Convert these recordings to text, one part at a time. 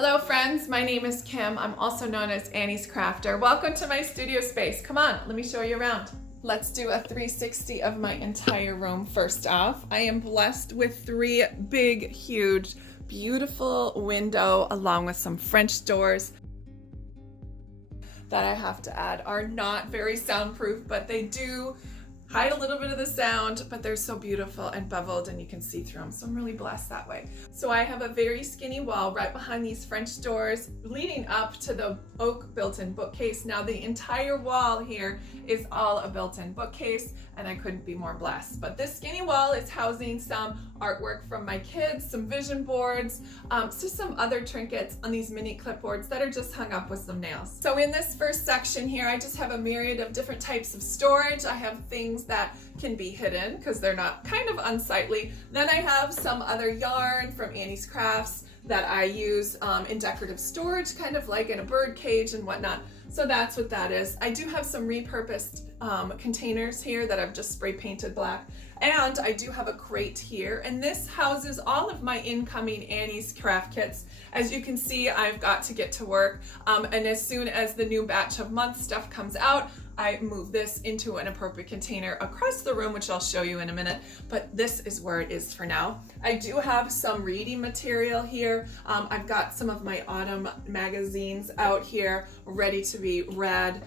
Hello friends, my name is Kim. I'm also known as Annie's Crafter. Welcome to my studio space. Come on, let me show you around. Let's do a 360 of my entire room first off. I am blessed with three big, huge, beautiful windows along with some French doors that I have to add are not very soundproof, but they do hide a little bit of the sound, but they're so beautiful and beveled and you can see through them. So I'm really blessed that way. So I have a very skinny wall right behind these French doors leading up to the oak built-in bookcase. Now the entire wall here is all a built-in bookcase and I couldn't be more blessed. But this skinny wall is housing some artwork from my kids, some vision boards, just some other trinkets on these mini clipboards that are just hung up with some nails. So in this first section here, I just have a myriad of different types of storage. I have things that can be hidden because they're not kind of unsightly. Then I have some other yarn from Annie's Crafts that I use in decorative storage, kind of like in a bird cage and whatnot. So that's what that is. I do have some repurposed containers here that I've just spray painted black. And I do have a crate here, and this houses all of my incoming Annie's Craft kits. As you can see, I've got to get to work, and as soon as the new batch of month stuff comes out, I move this into an appropriate container across the room, which I'll show you in a minute, but this is where it is for now. I do have some reading material here. I've got some of my autumn magazines out here ready to be read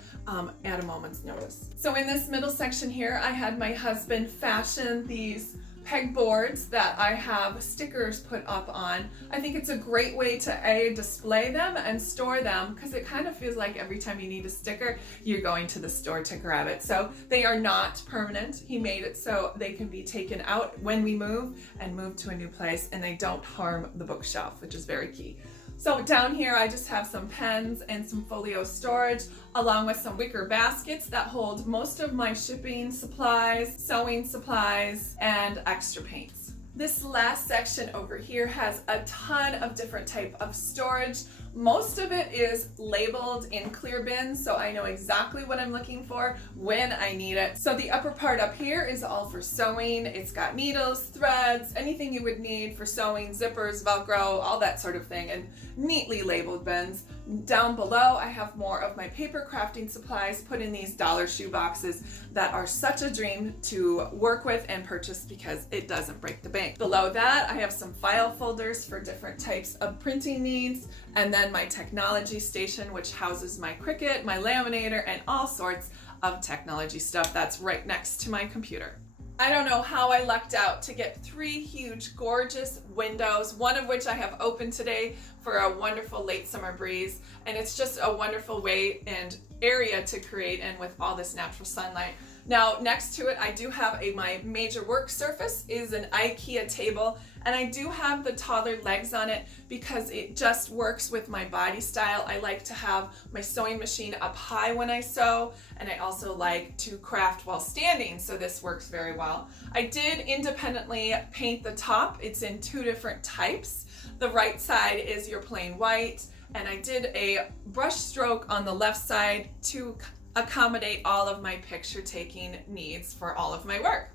at a moment's notice. So in this middle section here, I had my husband fashion these pegboards that I have stickers put up on. I think it's a great way to display them and store them because it kind of feels like every time you need a sticker, you're going to the store to grab it. So they are not permanent. He made it so they can be taken out when we move and move to a new place and they don't harm the bookshelf, which is very key. So down here, I just have some pens and some folio storage, along with some wicker baskets that hold most of my shipping supplies, sewing supplies, and extra paints. This last section over here has a ton of different type of storage. Most of it is labeled in clear bins, so I know exactly what I'm looking for when I need it. So the upper part up here is all for sewing. It's got needles, threads, anything you would need for sewing, zippers, Velcro, all that sort of thing, and neatly labeled bins. Down below, I have more of my paper crafting supplies put in these dollar shoe boxes that are such a dream to work with and purchase because it doesn't break the bank. Below that, I have some file folders for different types of printing needs, and then my technology station, which houses my Cricut, my laminator, and all sorts of technology stuff that's right next to my computer. I don't know how I lucked out to get three huge, gorgeous windows, one of which I have open today for a wonderful late summer breeze. And it's just a wonderful way and area to create in with all this natural sunlight. Now, next to it, I do have my major work surface is an IKEA table, and I do have the taller legs on it because it just works with my body style. I like to have my sewing machine up high when I sew, and I also like to craft while standing, so this works very well. I did independently paint the top. It's in two different types. The right side is your plain white, and I did a brush stroke on the left side to accommodate all of my picture taking needs for all of my work.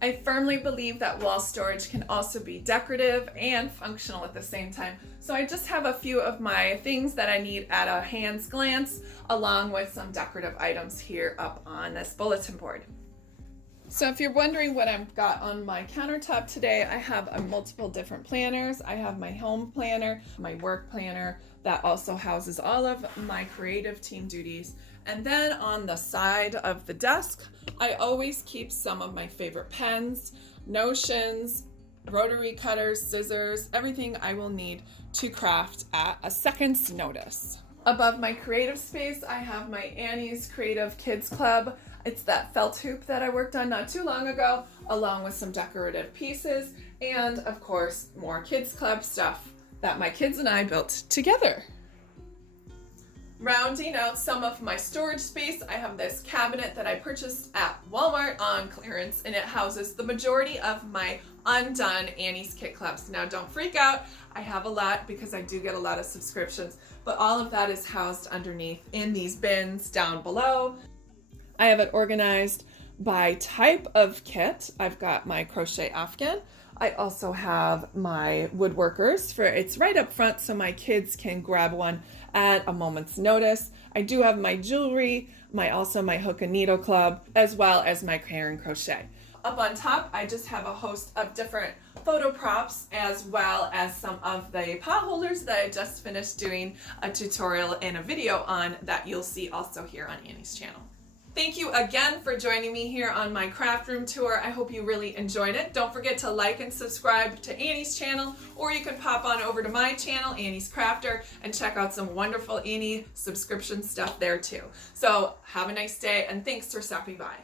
I firmly believe that wall storage can also be decorative and functional at the same time. So I just have a few of my things that I need at a hand's glance, along with some decorative items here up on this bulletin board. So if you're wondering what I've got on my countertop today, I have multiple different planners. I have my home planner, my work planner that also houses all of my creative team duties. And then on the side of the desk, I always keep some of my favorite pens, notions, rotary cutters, scissors, everything I will need to craft at a second's notice. Above my creative space, I have my Annie's Creative Kids Club. It's that felt hoop that I worked on not too long ago, along with some decorative pieces, and of course, more Kids Club stuff that my kids and I built together. Rounding out some of my storage space, I have this cabinet that I purchased at Walmart on clearance, and it houses the majority of my undone Annie's Kit Clubs. Now don't freak out, I have a lot because I do get a lot of subscriptions, but all of that is housed underneath in these bins down below. I have it organized by type of kit. I've got my crochet Afghan, I also have my woodworkers it's right up front so my kids can grab one at a moment's notice. I do have my jewelry, also my hook and needle club, as well as my Karen crochet. Up on top, I just have a host of different photo props, as well as some of the pot holders that I just finished doing a tutorial and a video on that you'll see also here on Annie's channel. Thank you again for joining me here on my craft room tour. I hope you really enjoyed it. Don't forget to like and subscribe to Annie's channel, or you can pop on over to my channel, Annie's Crafter, and check out some wonderful Annie subscription stuff there too. So have a nice day, and thanks for stopping by.